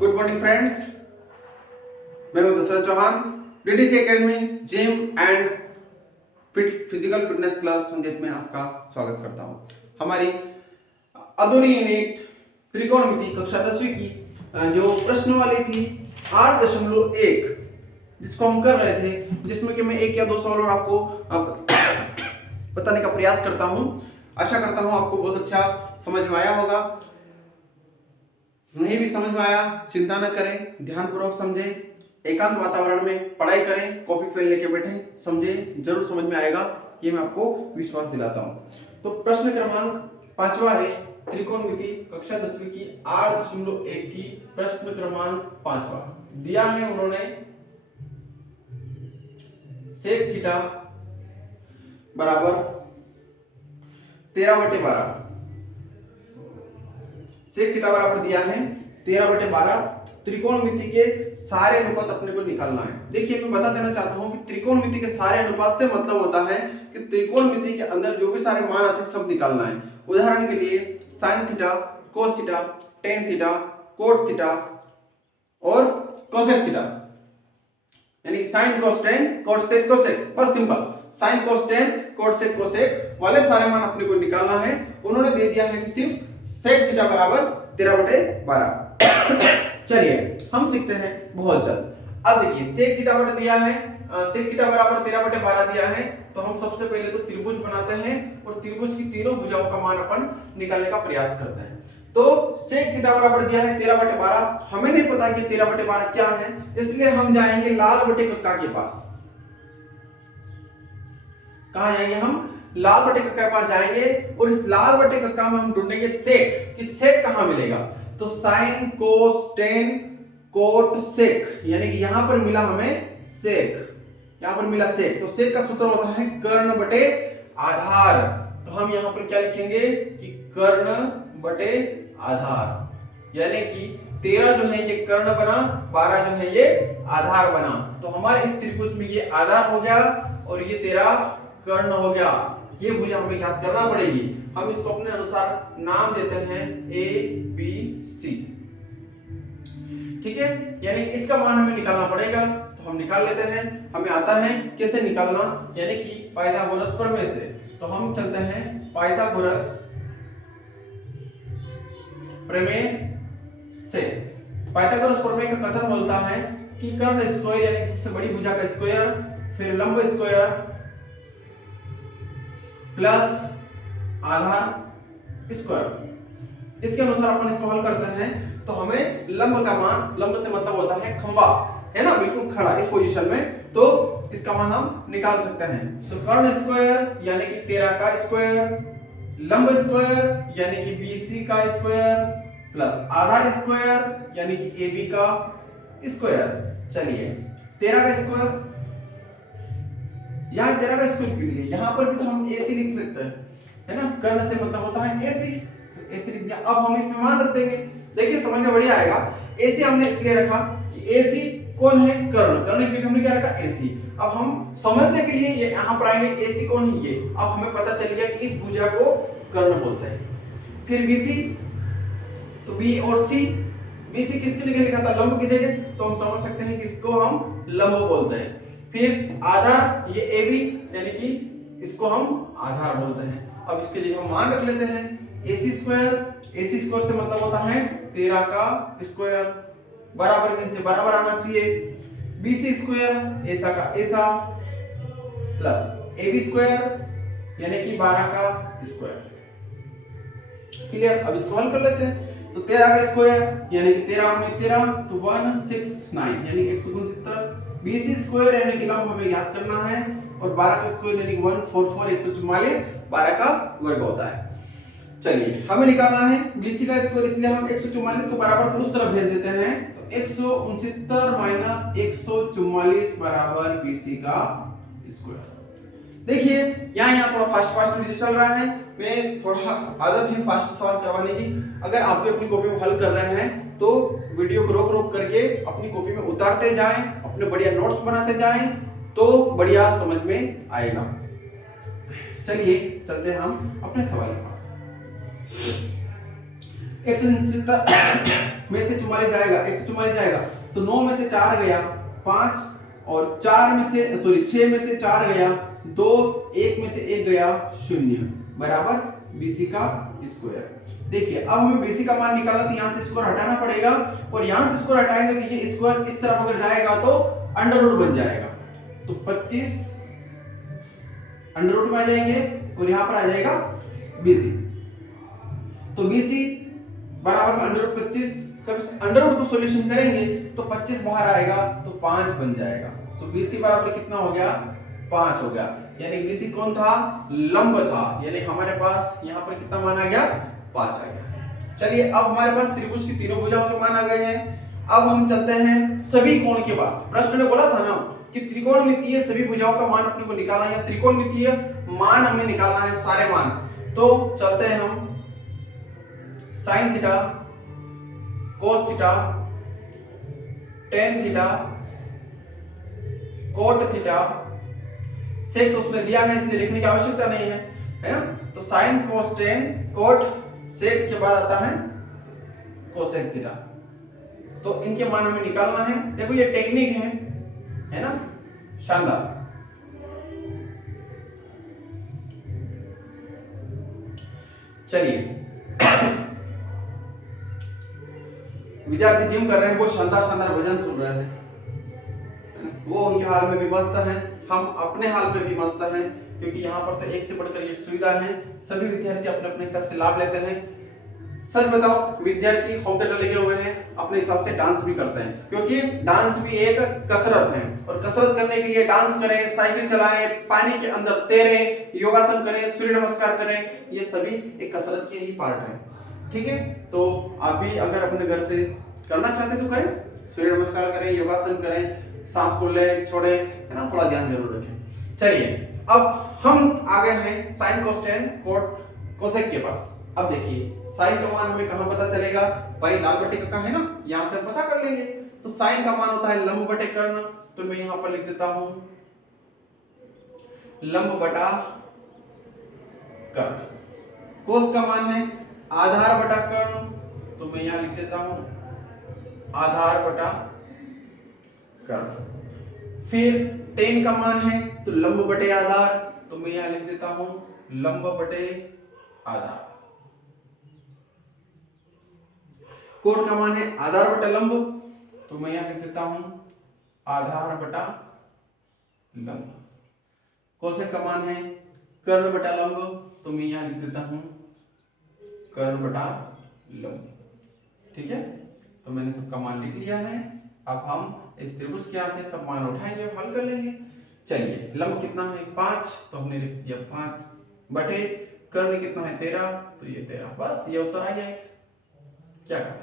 Good morning friends, मैं हूं Dashrath Chauhan. DDC academy gym and physical fitness club संगीत में आपका स्वागत करता हूं। हमारी अधूरी यूनिट त्रिकोणमिति कक्षा 10वीं की जो प्रश्न वाली थी 8.1 जिसको हम कर रहे थे, जिसमें कि मैं एक या दो सवाल और आपको बताने का प्रयास करता हूं। आशा करता हूं आपको बहुत अच्छा समझ में आया होगा। नहीं भी समझ में आया चिंता न करें, ध्यानपूर्वक समझें, एकांत वातावरण में पढ़ाई करें, कॉफी पेन लेके बैठें, समझें, जरूर समझ में आएगा, ये मैं आपको विश्वास दिलाता हूं। तो प्रश्न क्रमांक 5वां है त्रिकोणमिति कक्षा 10वीं की 8.1 की प्रश्न क्रमांक 5वां दिया है उन्होंने। सेक थीटा बराबर 13/12। सेक थीटा बराबर दिया है 13/12। त्रिकोणमिति के सारे अनुपात अपने को निकालना है। देखिए, मैं बता देना चाहता हूं कि त्रिकोणमिति के सारे अनुपात से मतलब होता है कि त्रिकोणमिति के अंदर जो भी सारे मान आते हैं सब निकालना है। उदाहरण के लिए sine theta, cos theta, tan theta, cot theta और कोसेक थीटा, यानी sine cos tan cot sec cosec, बस simple. Sine cos tan cot sec cosec वाले सारे मान अपने को निकालना है। उन्होंने दे दिया है कि सिर्फ सेक थीटा बराबर 13/12। चलिए हम सीखते हैं बहुत जल्द। अब देखिए, सेक थीटा बटा दिया है, सेक थीटा बराबर 13/12 दिया है, तो हम सबसे पहले तो त्रिभुज बनाते हैं और त्रिभुज की तीनों भुजाओं का मान अपन निकालने का प्रयास करते हैं। तो सेक थीटा बराबर दिया है 13/12। हमें नहीं पता कि 13/12 क्या है, इसलिए हम जाएंगे लाल बटे कक्का के पास। कहां जाएंगे हम? लाल बटे कक्का के पास जाएंगे और इस लाल बटे कक्का में हम ढूंढेंगे सेक, कि सेक कहां मिलेगा। तो sine cos tan cot sec, यानी कि यहां पर मिला हमें सेक, यहां पर मिला सेक। तो सेक का सूत्र होता है कर्ण बटे आधार। तो हम यहां पर क्या लिखेंगे कि कर्ण बटे आधार, यानी कि 13 जो है ये कर्ण बना, 12 जो है ये आधार बना। तो हमारे इस त्रिभुज में ये आधार हो गया और ये 13 कर्ण हो गया। ये भुजा हमें याद करना पड़ेगी। हम इसको अपने अनुसार नाम देते हैं ए बी सी, ठीक है। यानी इसका मान हमें निकालना पड़ेगा, तो हम निकाल लेते हैं। हमें आता है कैसे निकालना, यानी कि पाइथागोरस प्रमेय से। तो हम चलते हैं पाइथागोरस प्रमेय से। पाइथागोरस प्रमेय का कथन बोलता है कि कर्ण स्क्वायर, यानी सबसे बड़ी भुजा का स्क्वायर, फिर लंब स्क्वायर प्लस आधार स्क्वायर। इसके अनुसार अपन इसको हल करते हैं, तो हमें लंब का मान, लंब से मतलब होता है खंबा, है ना, बिल्कुल खड़ा इस पोजीशन में, तो इसका मान हम निकाल सकते हैं। तो कर्ण स्क्वायर यानी कि 13 का स्क्वायर, लंब स्क्वायर यानी कि बीसी का स्क्वायर प्लस आधार स्क्वायर यानी कि एबी का स्क्वायर। चलिए 13 का स्क्वायर, यहाँ 13 का स्क्वायर क्यों लिया? यहाँ पर भी तो हम AC लिख सकते हैं, है ना, कर्ण से मतलब होता है AC, तो AC लिख दिया। अब हम इसमें मान रख देंगे। देखिए समझ में बढ़िया आएगा। AC हमने इसलिए रखा कि AC कौन है? कर्ण। कर्ण क्योंकि हमने क्या रखा? AC। अब हम समझने के लिए ये यहाँ पर आएंगे AC कौन है ये। अब हमें पता चल गया कि इस भुजा को कर्ण बोलते हैं। फिर BC, तो B और C, BC किसके लिए लिखा था? लंब की जगह, तो हम समझ सकते हैं कि इसको हम लंब बोलते हैं। फिर आधार, ये AB, यानी कि इसको हम आधार बोलते हैं। अब इसके लिए हम मान रख लेते हैं AC स्क्वायर। AC स्क्वायर से मतलब होता है 13 का स्क्वायर, बराबर इनसे बराबर आना चाहिए। BC स्क्वायर, ऐसा का ऐसा, प्लस AB स्क्वायर यानी कि 12 का स्क्वायर। क्लियर? अब इसको हल कर लेते हैं। तो 13 का स्क्वायर यानी कि 13 × 13 तो 169 यानी 169। BC स्क्वायर यानी कि लंब हमें याद करना है, और 12 का स्क्वायर यानी कि 144, 144, 12 का वर्ग होता है। चलिए हमें निकालना है BC का स्क्वायर, इसलिए हम 144 को बराबर से उस तरफ भेज देते हैं। तो 169 माइनस 144 बराबर BC का स्क्वायर। देखिए यहाँ थोड़ा फास्ट वीडियो चल रहा है, मैं थोड़ा आदत है फास्ट सवाल करवाने की। अगर आप भी अपनी कॉपी में हल कर रहे हैं तो वीडियो को रोक रोक करके अपनी कॉपी में उतारते जाएं, अपने बढ़िया नोट्स बनाते जाएं, तो बढ़िया समझ में आएगा। चलिए चलते हैं हम अपने सवाल के पास। 169 में से 44 जाएगा, 144 जाएगा तो 9 में से 4 गया 5 और 4 में से 6 में से 4 गया 2, 1 में से 1 गया 0 बराबर BC का स्क्वायर। देखिए अब हमें BC का मान निकालना तो यहाँ से स्क्वायर हटाना पड़ेगा और यहाँ से स्क्वायर हटाएंगे तो ये स्क्वायर इस तरफ अगर जाएगा तो अंडर रूट बन जाएगा, तो 25 अंडर रूट में आ जाएंगे और यहाँ पर आ जाएगा BC, तो BC बराबर अंडर रूट 25, जब अंडर रूट को सॉल्यूशन करेंगे तो 25 बाहर आएगा तो 5 बन जाएगा, तो BC बराबर कितना हो गया 5 हो गया, यानी BC कौन था लंब था, यानी हमारे पास यहाँ पर कितना मान आ गया 5 आ गया। चलिए अब हमारे पास त्रिभुज की तीनों भुजाओं के मान आ गए हैं। अब हम चलते हैं सभी कोण के पास। प्रश्न में बोला था ना कि त्रिकोणमितीय सभी भुजाओं का मान अपने को निकालना है, त्रिकोणमितीय मान हमें निकालना है सारे मान। तो चलते हैं हम sine theta, cos theta, tan theta, cot theta, sec तो उसने दिया है इसलिए लिखने की आवश्यकता नहीं है ना, तो sine cos tan cot sec के बाद आता है कोसेक थीटा, तो इनके मान हमें निकालना है। देखो ये टेक्निक है ना, शानदार। चलिए विद्यार्थी जिम कर रहे हैं, वो शानदार शानदार भजन सुन रहे हैं, वो उनके हाल में भी मस्त है, हम अपने हाल में भी मस्त हैं, क्योंकि यहाँ पर तो एक से बढ़कर एक सुविधा है, सभी विद्यार्थी अपने अपने हिसाब से लाभ लेते हैं। सच बताओ विद्यार्थी होम थिएटर लगे हुए हैं, अपने हिसाब से डांस भी करते हैं, क्योंकि डांस भी एक कसरत है और कसरत करने के लिए डांस करें, साइकिल चलाएं, पानी के अंदर तैरें, योगासन करें, सूर्य नमस्कार करें, ये सभी एक कसरत के ही पार्ट है। ठीक है, तो आप भी अगर अपने घर से करना चाहते तो करें, सूर्य नमस्कार करें, योगासन करें, सांस को ले छोड़े, है ना, थोड़ा ध्यान जरूर रखें। चलिए अब हम आ गए हैं साइन कोसेक कोट कोसेक के पास। अब देखिए साइन का मान हमें कहां पता चलेगा, भाई लाल बटे का है ना, यहां से हम पता कर लेंगे। तो साइन का मान होता है लंब बटे कर्ण, तो मैं यहां पर लिख देता हूं लंब बटा कर्ण। कोस का मान है आधार बटा कर्ण, तो मैं यहां लिख देता हूं आधार बटा कर्ण। फिर टेन का मान है तो लंब बटे आधार, तो मैं यहां लिख देता हूं लंब बटे आधार। कोट का मान है आधार बटा लंब, तो मैं यहां लिख देता हूं आधार बटा लंब। कोसेक का मान है कर्ण बटा लंब, तो मैं यहां लिख देता हूं कर्ण बटा लंब। ठीक है, तो मैंने सबका मान लिख लिया है। अब हम इस त्रिभुज के यहां से सब मान उठाएंगे, हल कर लेंगे। चलिए लंब कितना है 5, तो हमने लिख दिया 5 बटे कर्ण कितना है 13, तो ये 13, बस ये उत्तर आ गया। क्या करना है,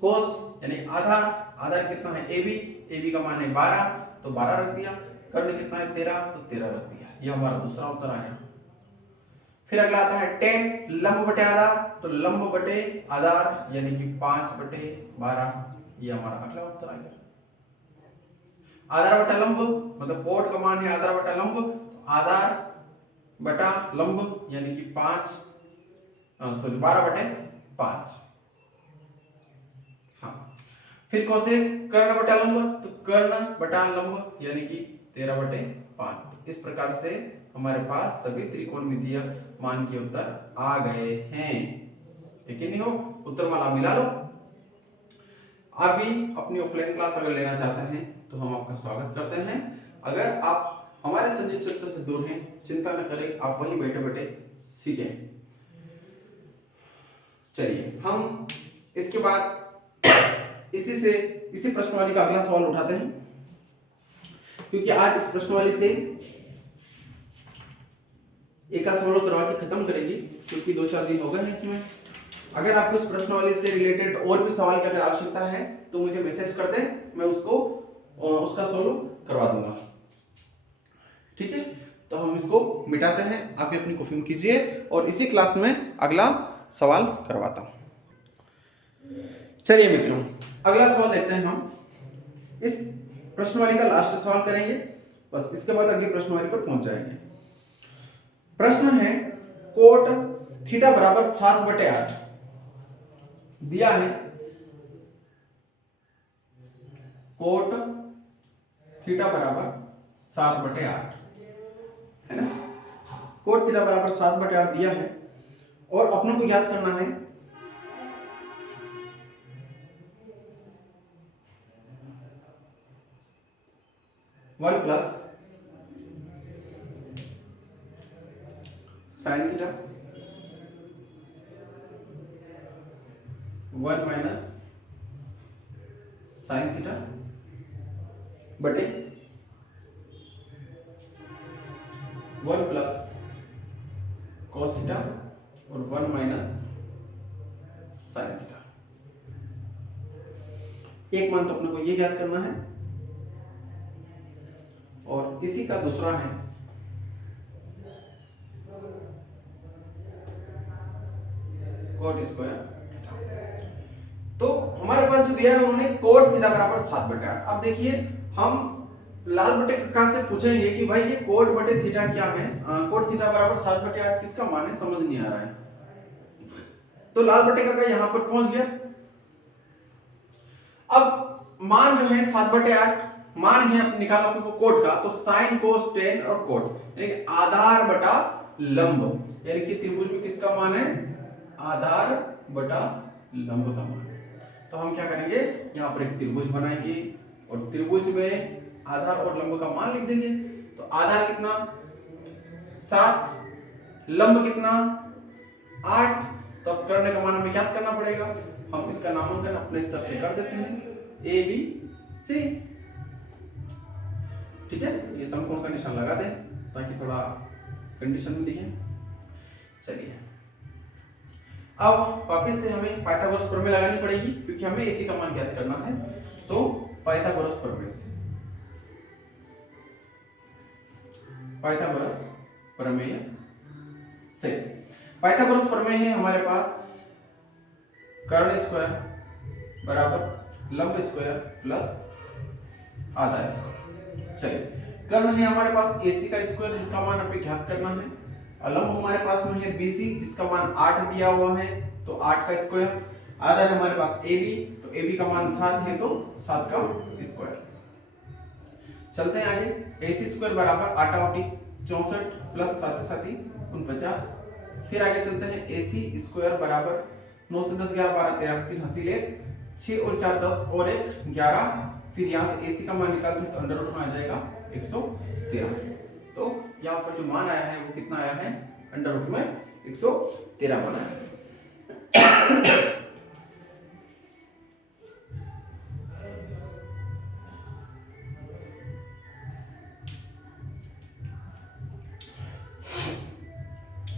कोस यानी आधार, आधार कितना है AB का मान है 12, तो 12 रख दिया, कर्ण कितना है 13, तो 13 रख दिया, ये हमारा दूसरा उत्तर आया। फिर अगला आता है टेन लंब बटे आधार, तो लंब बटे आधार यानी कि 5 बटे 12, ये हमारा अगला उत्तर आ गया। आधार बटा लंब मतलब कोट का मान है आधार बटा लंब, तो आधार बटा लंब यानी कि 12 बटे 5। हाँ, फिर कोसेक कर्ण बटा लंब, तो कर्ण बटा लंब यानी कि 13 बटे 5। इस प्रकार से हमारे पास सभी त्रिकोणमितीय मान के उत्तर आ गए हैं। यकीन नहीं हो, उत्तर माला मिला लो। आप भी अपनी ऑफलाइन क्लास अगर लेना चाहते हैं तो हम आपका स्वागत करते हैं। अगर आप हमारे संजय क्षेत्र से दूर हैं, चिंता न करें, आप वहीं बैठे बैठे सीखें। चलिए हम इसके बाद इसी प्रश्नवाली का अगला सवाल उठाते हैं, क्योंकि आज इस प्रश्नवाली से एक आध सवाल करवा के खत्म करेंगे, क्योंकि 2-4 दिन हो गए हैं इसमें। अगर आपको इस प्रश्नवाली से रिलेटेड और भी सवाल की अगर आवश्यकता है तो मुझे मैसेज कर दें, मैं उसका सोल्व करवा दूंगा। ठीक है, तो हम इसको मिटाते हैं, आप भी अपनी कॉपी में कीजिए और इसी क्लास में अगला सवाल करवाता हूं। चलिए मित्रों, अगला सवाल देखते हैं। हम इस प्रश्नवाली का लास्ट सवाल करेंगे, बस इसके बाद अगली प्रश्नवाली पर पहुंच जाएंगे। प्रश्न है कोट थीटा बराबर 7/8 दिया है कोट थीटा बराबर 7/8, है ना। कोट थीटा बराबर 7/8 दिया है और अपने को याद करना है one plus sine theta 1 minus sine theta बटे 1 प्लस कॉस थीटा और 1 माइनस साइन थीटा। एक मान तो अपने को ये याद करना है और इसी का दूसरा है कोट स्क्वायर थीटा। तो हमारे पास जो दिया है उन्होंने कोट थीटा बराबर 7/8। अब देखिए हम लाल बटे कक्का से पूछेंगे कि भाई ये कोट बटे थीटा क्या है। कोट थीटा बराबर 7/8 किसका मान है, समझ नहीं आ रहा है। तो लाल बटे कक्का यहां पर पहुंच गया। अब मान जो है 7/8 मान है निकालो आपको कोट का, तो साइन कोस टेन और कोट यानी कि आधार बटा लंब, यानी कि त्रिभुज में किसका मान है, आधार बटा लंब का मान। तो हम क्या करेंगे, यहाँ पर एक त्रिभुज बनाएंगे और त्रिभुज में आधार और लंब का मान लिख देंगे। तो आधार कितना 7, लंब कितना 8। तो अब कर्ण का मान हमें याद करना पड़ेगा। हम इसका नामांकन अपने स्तर से कर देते हैं ए बी सी। ठीक है, ये समकोण का निशान लगा दें ताकि थोड़ा कंडीशन में दिखे। चलिए अब वापस से हमें पाइथागोरस प्रमेय लगानी पड़ेगी क्योंकि हमें एसी का मान ज्ञात करना है। तो पाइथागोरस प्रमेय से, पाइथागोरस प्रमेय से, पाइथागोरस प्रमेय है हमारे पास कर्ण स्क्वायर बराबर लंब स्क्वायर प्लस आधार स्क्वायर। चलिए कर्ण है हमारे पास एसी का स्क्वायर जिसका मान हमें ज्ञात करना है। लंब हमारे पास में है बीसी जिसका मान 8 दिया हुआ है, तो 8 का स्क्वायर। आधार हमारे पास एबी, तो एबी का मान 7 है तो 7 का स्क्वायर। चलते हैं आगे। एसी स्क्वायर बराबर 8 × 64 प्लस 7 7 49। फिर आगे चलते हैं एसी स्क्वायर बराबर 9 से 10 11 12 13 3 हासिल 1 6 और 4 10 और 1 11। फिर यहाँ से एसी का मान निकालते हैं तो अंडर रूट में आ जाएगा 113। तो यहाँ पर जो मान आया है वो कितना आया है, अंडर रूट में 113 मान आया है।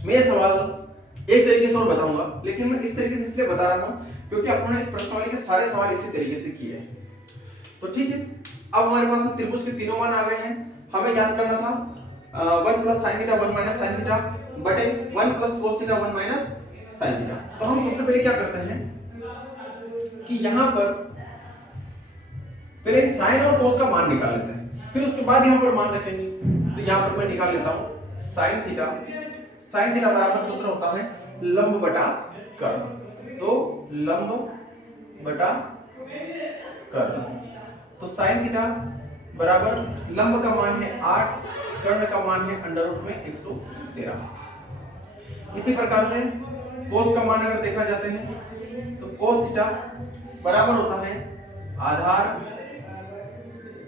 मैं ये सवाल एक तरीके से और बताऊंगा, लेकिन मैं इस तरीके से इसलिए बता रहा हूं क्योंकि अपने इस प्रश्नावली के सारे सवाल इसी तरीके से किए हैं। तो ठीक है, अब हमारे पास में त्रिभुज के तीनों मान आ गए हैं। हमें याद करना था 1 plus sine theta 1 minus sine theta बटे 1 plus cos theta 1 minus sine theta. तो हम सबसे पहले क्या करते हैं कि यहां पर पहले साइन और कोस का मान निकाल लेते हैं, फिर उसके बाद यहां पर मान रखेंगे। तो यहां पर मैं निकाल लेता हूं साइन थीटा बराबर सूत्र होता है लंब बटा कर्ण। तो लंब बटा कर्ण, तो साइन थीटा बराबर लंब का मान है 8, कर्ण का मान है अंडर रूट में 113। इसी प्रकार से कोस का मान अगर देखा जाते हैं तो कोस थीटा बराबर होता है आधार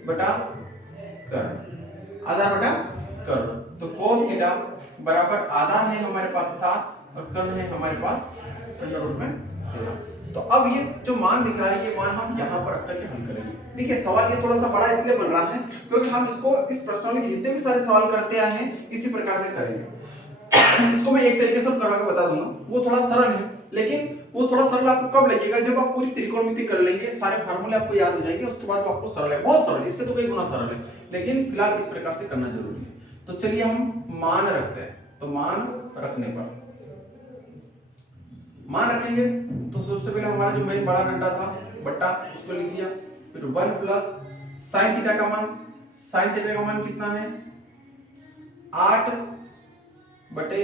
बटा कर्ण, आधार बटा कर्ण। तो कोस थीटा बराबर आधार है हमारे पास 7 और कर्ण है हमारे पास अंडर रूट में 13। तो अब ये जो मान दिख रहा है ये मान हम यहाँ पर रख करके हल करेंगे। देखिए सवाल ये थोड़ा सा बड़ा इसलिए बन रहा है क्योंकि हम इसको इस प्रश्नावली के जितने भी सारे सवाल करते आए हैं इसी प्रकार से करेंगे। इसको मैं एक तरीके से करवा के बता दूंगा, वो थोड़ा सरल है, लेकिन वो थोड़ा सरल आपको कब लगेगा, जब आप पूरी त्रिकोणमिति कर लेंगे, सारे फार्मूले आपको याद हो जाएंगे, उसके बाद आपको सरल है, बहुत सरल, इससे तो कई गुना सरल है, लेकिन फिलहाल इस प्रकार से करना जरूरी है। तो चलिए हम मान रखते हैं। तो मान रखने पर मान रखेंगे तो सबसे पहले हमारा जो मेन बड़ा डंडा था बट्टा उसको लिख दिया। फिर 1 प्लस साइन थीटा का मान, साइन थीटा का मान कितना है 8 बटे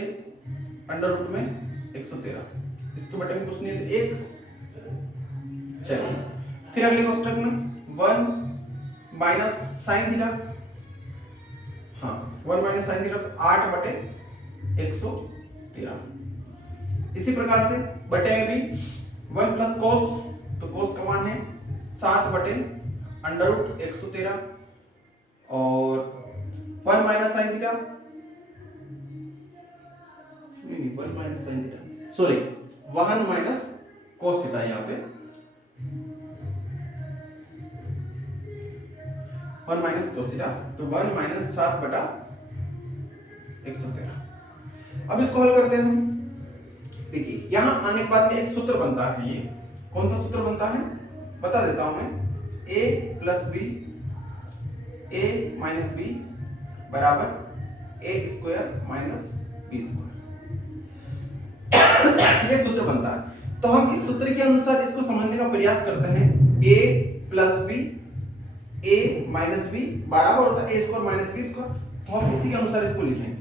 अंडर रूट में 113। इसके बटे में कुछ नहीं है तो 1 चलिए फिर अगले कोष्टक में 1 माइनस साइन थीटा, हाँ 1 माइनस साइन थीटा तो 8 बटे 113। इसी प्रकार से बटे में भी 1 प्लस कोस, तो कोस का मान है 7 बटे अंडर रूट 113 और 1 माइनस साइन थीटा, नहीं 1 minus sine theta sorry 1 minus cos theta, यहाँ पे 1 माइनस कोस थीटा, तो 1 माइनस 7 बटा 113। अब इसको हल करते हैं हम। देखिए यहां आने के बाद में एक सूत्र बनता है, ये कौन सा सूत्र बनता है बता देता हूं मैं, a plus b a minus b बराबर a square minus b square, ये सूत्र बनता है। तो हम इस सूत्र के अनुसार इसको समझने का प्रयास करते हैं। a plus b a minus b बराबर होता है a square minus b square, तो हम इसी के अनुसार इसको लिखेंगे।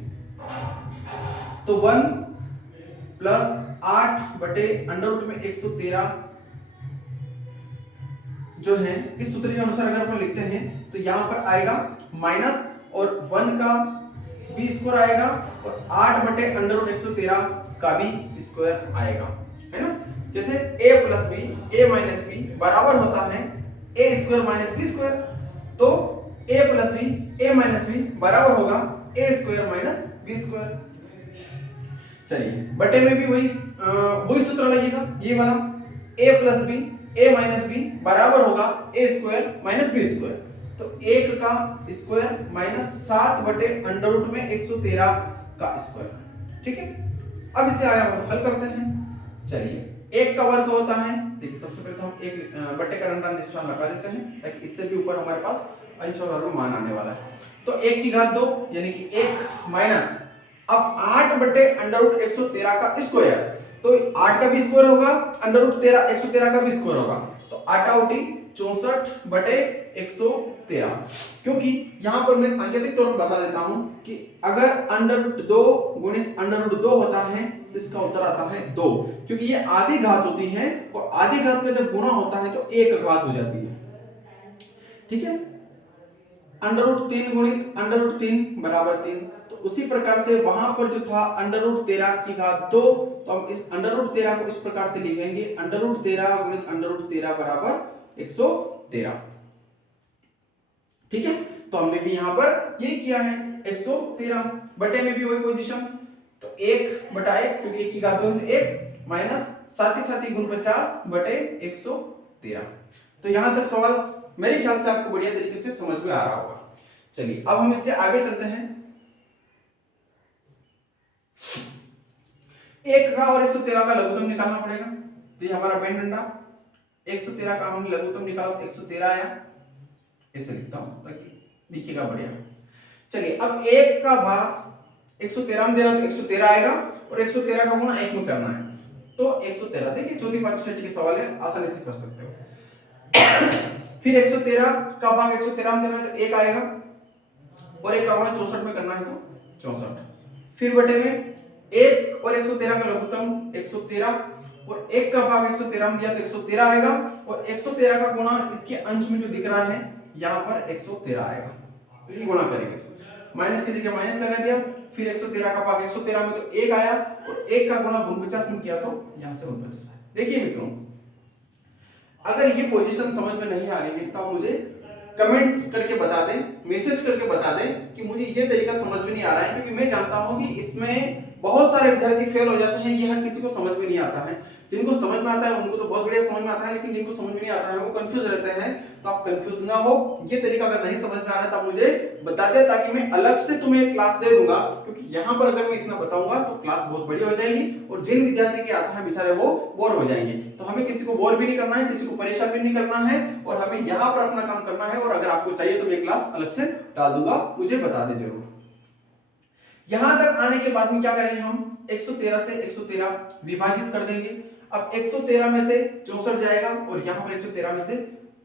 तो 1 प्लस 8 बटे अंडर रूट में 113 जो है इस सूत्र के अनुसार अगर अपन लिखते हैं तो यहां पर आएगा माइनस और 1 का बी स्क्वायर आएगा और 8 बटे अंडर रूट 113 का भी स्क्वायर आएगा, है ना। जैसे a plus b a minus b बराबर होता है a square minus b square, तो a plus b a minus b बराबर होगा a square minus b square. चलिए बटे में भी वही सूत्र लगेगा, ये वाला a plus b a minus b बराबर होगा a square minus b square, तो 1 का स्क्वायर माइनस 7 बटे अंडर रूट में 113 का स्क्वायर। ठीक है, अब इसे आया हल करते हैं। चलिए 1 का वर्ग होता है, देखिए सबसे पहले तो हम एक बटे का डंडा निशान लगा देते हैं ताकि इससे भी ऊपर हमारे पास अंश और हर मान आने वाला है। तो 1 की घात 2 यानी कि 1 माइनस अब 8 बटे अंडर रूट 113 का स्क्वायर, तो 8 का भी स्क्वायर होगा अंडर रूट 113 का भी स्क्वायर होगा, तो 8 उठी 64 बटे 113। क्योंकि यहां पर मैं सांकेतिक तौर पर बता देता हूं कि अगर अंडर रूट 2 गुणित अंडर रूट 2 होता है तो इसका उत्तर आता है 2, क्योंकि ये आधी घात होती है और आधी घात का जब गुणा होता है तो एक घात हो जाती है। ठीक है, अंडर रूट 3 गुणित अंडर रूट 3 बराबर 3, तो उसी प्रकार से वहां पर जो था अंडर रूट 13 की घात 2, तो हम इस अंडर रूट 13 को इस प्रकार से लिखेंगे अंडर रूट 13 गुणित अंडर रूट 13 बराबर 113। ठीक है, तो हमने भी यहां पर यही किया है 113। बटे में भी वही पोजीशन, तो 1 बटा 1 क्योंकि 1 की घात 2 है, 1 माइनस साथ ही गुण 50 बटे 113। तो यहां तक सवाल मेरे ख्याल से आपको बढ़िया तरीके से समझ में आ रहा होगा। चलिए अब हम इससे आगे चलते हैं। 1 का और 113 का लघुत्तम निकालना पड़ेगा, तो ये हमारा बेन डंडा 113 का हमने लघुत्तम निकाला तो 113 आया, ऐसे लिखता हूं ताकि दिखेगा बढ़िया। चलिए अब 1 का भाग 113 में दे रहा तो 113 आएगा और 113 का गुणा 1 में करना है, तो 113 देखिए चौथी पांचवी छठी के सवाल है, आसानी से कर सकते हो। फिर 113 का भाग 113 में देना है तो 1 आएगा और 1 का गुणा 64 में करना है तो 64। फिर बटे में 1 और 113 का लघुत्तम 113 और 1 का भाग 113 में दिया तो 113 आएगा और 113 का गुणा इसके अंश में जो दिख रहा है यहाँ पर 113 आएगा, तो ये गुणा करेंगे तो माइनस की जगह माइनस लगा दिया। फिर 113 का भाग 113 में तो 1 आया और 1 का गुणा 49 में किया तो यहाँ से 49 आया। देखिए मित्रों, अगर ये पोजीशन समझ में नहीं आ रही है तो आप मुझे कमेंट्स करके बता दें, मैसेज करके बता दें कि मुझे ये तरीका समझ में नहीं आ रहा है, क्योंकि मैं जानता हूं कि इसमें बहुत सारे विद्यार्थी फेल हो जाते हैं, ये हर किसी को समझ में नहीं आता है। जिनको समझ में आता है उनको तो बहुत बढ़िया समझ में आता है, लेकिन जिनको समझ में नहीं आता है वो कंफ्यूज रहते हैं। तो आप कंफ्यूज ना हो, ये तरीका अगर नहीं समझ में आ रहा है तो आप मुझे बता दें ताकि मैं अलग से तुम्हें क्लास दे दूंगा, क्योंकि यहाँ पर अगर मैं इतना बताऊंगा तो क्लास बहुत बड़ी हो जाएगी और जिन विद्यार्थी के आता है बेचारे वो बोर हो जाएंगे। तो हमें किसी को बोर भी नहीं करना है, किसी को परेशान भी नहीं करना है और हमें यहाँ पर अपना काम करना है। और अगर आपको चाहिए तो मैं क्लास अलग से डाल दूंगा, मुझे बता दें जरूर। यहां तक आने के बाद में क्या करेंगे, हम 113 से 113 विभाजित कर देंगे। अब 113 में से 64 जाएगा और यहां पर 113 में से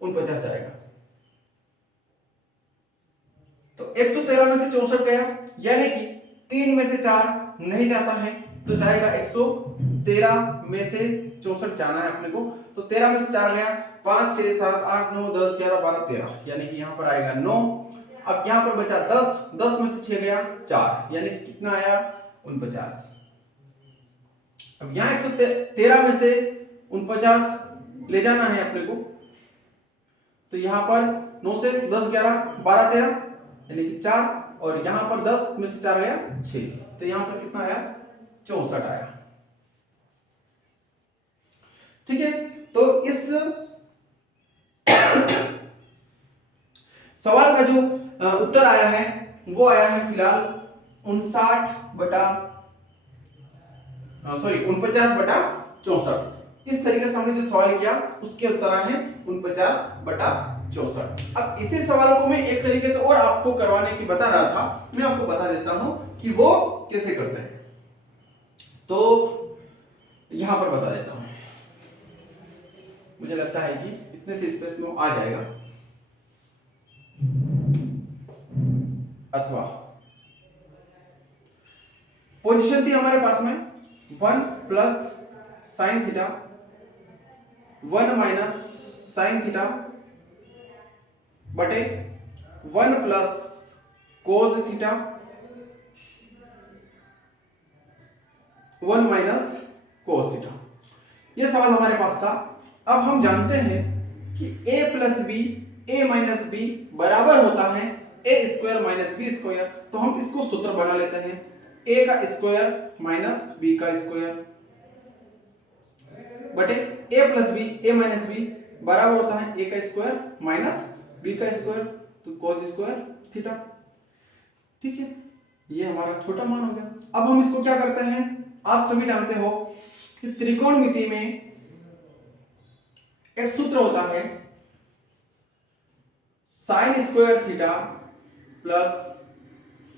49 जाएगा, तो 113 में से 64 गया, यानी कि 3 में से 4 नहीं जाता है तो जाएगा 113 में से 64 जाना है अपने को, तो 13 में से 4 गया 5 6 7 8 9 10 11 12 13, यानी कि यहाँ पर आएगा 9। अब यहाँ पर बचा 10, 10 में से 6 गया 4, यानी कितना आया 49। अब यहाँ 113 में से 49 ले जाना है अपने को, तो यहाँ पर 9 से 10 11 12 13, यानी कि 4, और यहाँ पर 10 में से 4 गया 6, तो यहाँ पर कितना आया 64 आया। ठीक है, तो इस सवाल का जो उत्तर आया है वो आया है फिलहाल 49/64। इस तरीके से हमने जो सवाल किया उसके उत्तर आए हैं 49/64। अब इसी सवाल को मैं एक तरीके से और आपको करवाने की बता रहा था, मैं आपको बता देता हूं कि वो कैसे करते हैं। तो यहां पर बता देता हूं, मुझे लगता है कि इतने से स्पेस में आ जाएगा। अथवा पोजीशन थी हमारे पास में 1 plus sine theta 1 minus sine theta बटे 1 plus cos theta 1 minus cos theta. यह सवाल हमारे पास था। अब हम जानते हैं कि a plus b a minus b बराबर होता है a square minus b square, तो हम इसको सूत्र बना लेते हैं a का स्क्वायर माइनस b का स्क्वायर बटे a plus b a minus b बराबर होता है a का स्क्वायर माइनस b का स्क्वायर, तो cos स्क्वायर थीटा। ठीक है, ये हमारा छोटा मान हो गया। अब हम इसको क्या करते हैं, आप सभी जानते हो कि त्रिकोणमिति में एक सूत्र होता है sine square theta plus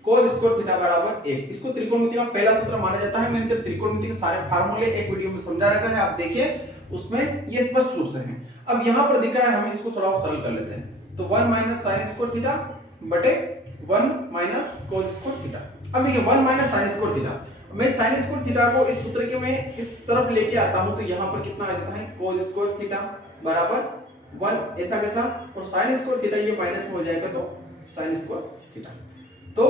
cos square theta बराबर 1। इसको त्रिकोणमिति का पहला सूत्र माना जाता है। मैंने जब त्रिकोणमिति के सारे फार्मूले एक वीडियो में समझा रखा है, आप देखिए उसमें ये स्पष्ट रूप से है। अब यहां पर दिख रहा है, हम इसको थोड़ा और सरल कर लेते हैं। तो 1 माइनस साइन स्क्वायर थीटा बटे 1 माइनस कोस स्क्वायर थीटा। अब देखिए 1 माइनस साइन स्क्वायर थीटा, मैं साइन स्क्वायर थीटा को इस सूत्र के में इस तरफ लेके आता हूं, तो यहां पर कितना आ जाता है कोस स्क्वायर थीटा बराबर 1, ऐसा कैसा, और साइन स्क्वायर थीटा ये माइनस में हो जाएगा तो साइन स्क्वायर थीटा। तो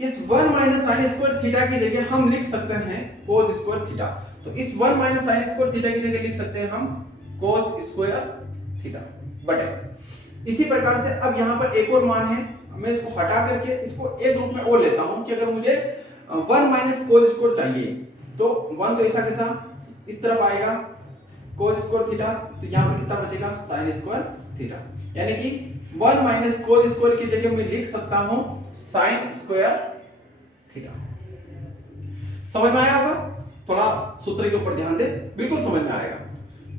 इस 1 माइनस साइन स्क्वायर थीटा की जगह हम लिख सकते हैं कोस स्क्वायर थीटा। तो इस 1 माइनस साइन स्क्वायर थीटा की जगह लिख सकते हैं हम कोस स्क्वायर थीटा बटे। इसी प्रकार से अब यहां पर एक और मान है, मैं इसको हटा करके इसको एक रूप में और लेता हूं कि अगर मुझे 1 माइनस कोस स्क्वायर चाहिए, तो 1 तो ऐसा कैसा इस तरफ आएगा कोस स्क्वायर थीटा, तो यहां पर कितना बचेगा साइन स्क्वायर थीटा, यानी कि 1 माइनस कोस स्क्वायर की जगह मैं लिख सकता हूं साइन स्क्वायर थीटा। समझ में आया होगा? थोड़ा सूत्र के ऊपर ध्यान दे, बिल्कुल समझ में आएगा।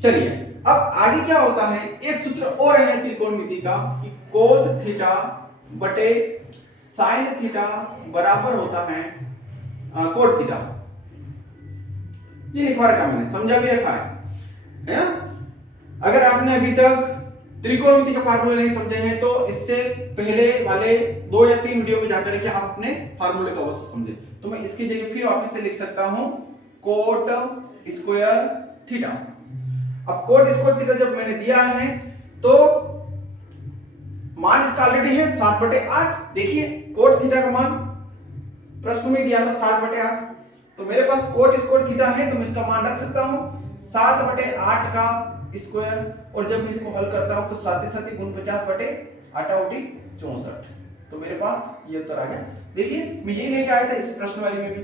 चलिए अब आगे क्या होता है, एक सूत्र और है त्रिकोणमिति का कि कोस थीटा बटे साइन थीटा बराबर होता है कोट थीटा। ये लिखवा रखा मैंने, समझा भी रखा है ना? अगर आपने अभी तक त्रिकोणमिति का फार्मूला नहीं समझे हैं तो इससे पहले वाले 2 या 3 वीडियो में जाकर के आप अपने फार्मूले का अवश्य समझे। तो मैं इसकी जगह फिर वापस से लिख सकता हूं कोट स्क्वायर थीटा। अब कोट स्क्वायर थीटा जब मैंने दिया है तो मान इसका ऑलरेडी है 7/8। देखिए कोट थीटा का मान प्रश्न में दिया था 7/8, तो मेरे पास कोट स्क्वायर थीटा है तो मैं इसका मान रख सकता हूं 7/8 का स्क्वायर, और जब मैं इसको हल करता हूं तो 7 49/8 तो मेरे पास ये उत्तर आ गया। देखिए मैं यही लेके आया था इस प्रश्न वाली में भी,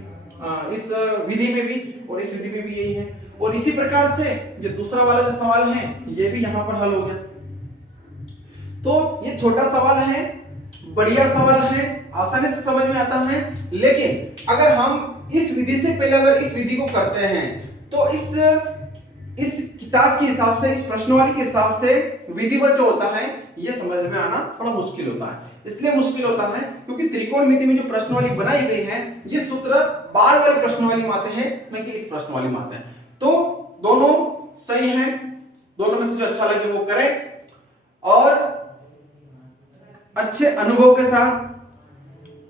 इस विधि में भी और इस विधि में भी यही है। और इसी प्रकार से ये दूसरा वाला जो सवाल है ये भी यहां पर हल हो गया। तो ये छोटा सवाल है, बढ़िया सवाल है, आसानी से समझ में आता है। लेकिन अगर हम इस विधि से पहले अगर इस विधि को करते हैं तो इस किताब के हिसाब से, इस प्रश्नवाली के हिसाब से विधिवत जो होता है ये समझ में आना थोड़ा मुश्किल होता है। इसलिए मुश्किल होता है क्योंकि त्रिकोणमिति में जो प्रश्नवाली बनाई गई है ये सूत्र बार वाली प्रश्नवाली में आते हैं, न कि इस प्रश्नवाली में आते हैं। तो दोनों सही हैं, दोनों में से जो अच्छा लगे वो करें और अच्छे अनुभव के साथ,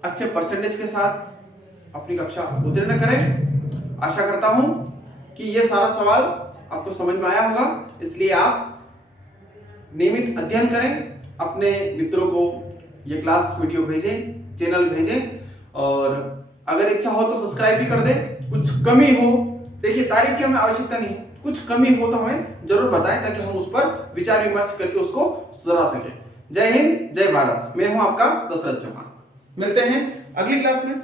अच्छे परसेंटेज के साथ अपनी कक्षा उत्तीर्ण करें। आशा करता हूं कि ये सारा सवाल आपको समझ में आया होगा, इसलिए आप नियमित अध्ययन करें, अपने मित्रों को ये क्लास वीडियो भेजें, चैनल भेजें और अगर इच्छा हो तो सब्सक्राइब भी कर दें। कुछ कमी हो, देखिए तारीख की हमें आवश्यकता नहीं, कुछ कमी हो तो हमें जरूर बताएं ताकि हम उस पर विचार विमर्श करके उसको सुधरा सकें। जय हिंद, जय भारत। मैं हूं आपका दशरथ चौहान। मिलते हैं अगली क्लास में।